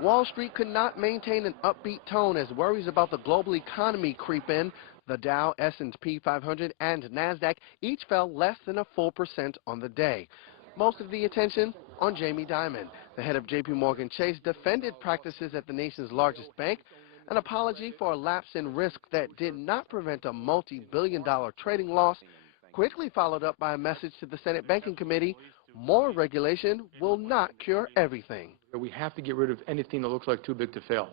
Wall Street could not maintain an upbeat tone as worries about the global economy creep in. The Dow, S&P 500, and NASDAQ each fell less than a full percent on the day. Most of the attention on Jamie Dimon. The head of J.P. Morgan Chase defended practices at the nation's largest bank, an apology for a lapse in risk that did not prevent a multi-billion-dollar trading loss, quickly followed up by a message to the Senate Banking Committee: more regulation will not cure everything. We have to get rid of anything that looks like too big to fail.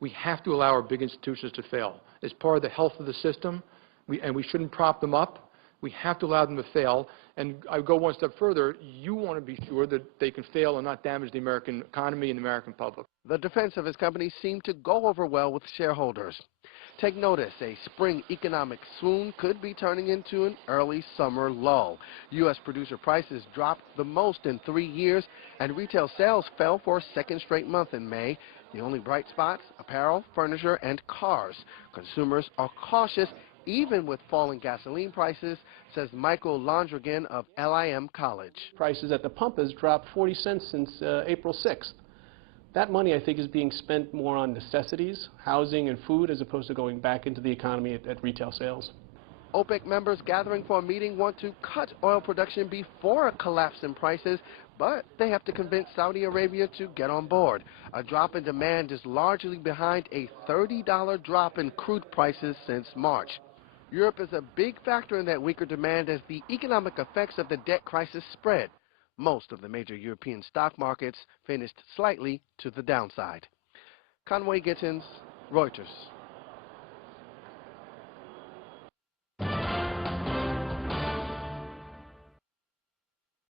We have to allow our big institutions to fail. As part of the health of the system, we shouldn't prop them up. We have to allow them to fail. And I go one step further. You want to be sure that they can fail and not damage the American economy and the American public. The defense of his company seemed to go over well with shareholders. Take notice, a spring economic swoon could be turning into an early summer lull. U.S. producer prices dropped the most in 3 years, and retail sales fell for a second straight month in May. The only bright spots: apparel, furniture, and cars. Consumers are cautious, even with falling gasoline prices, says Michael Londrigan of LIM College. Prices at the pump has dropped 40 cents since April 6th. That money, I think, is being spent more on necessities, housing and food, as opposed to going back into the economy at retail sales. OPEC members gathering for a meeting want to cut oil production before a collapse in prices, but they have to convince Saudi Arabia to get on board. A drop in demand is largely behind a $30 drop in crude prices since March. Europe is a big factor in that weaker demand as the economic effects of the debt crisis spread. Most of the major European stock markets finished slightly to the downside. Conway Gittins, Reuters.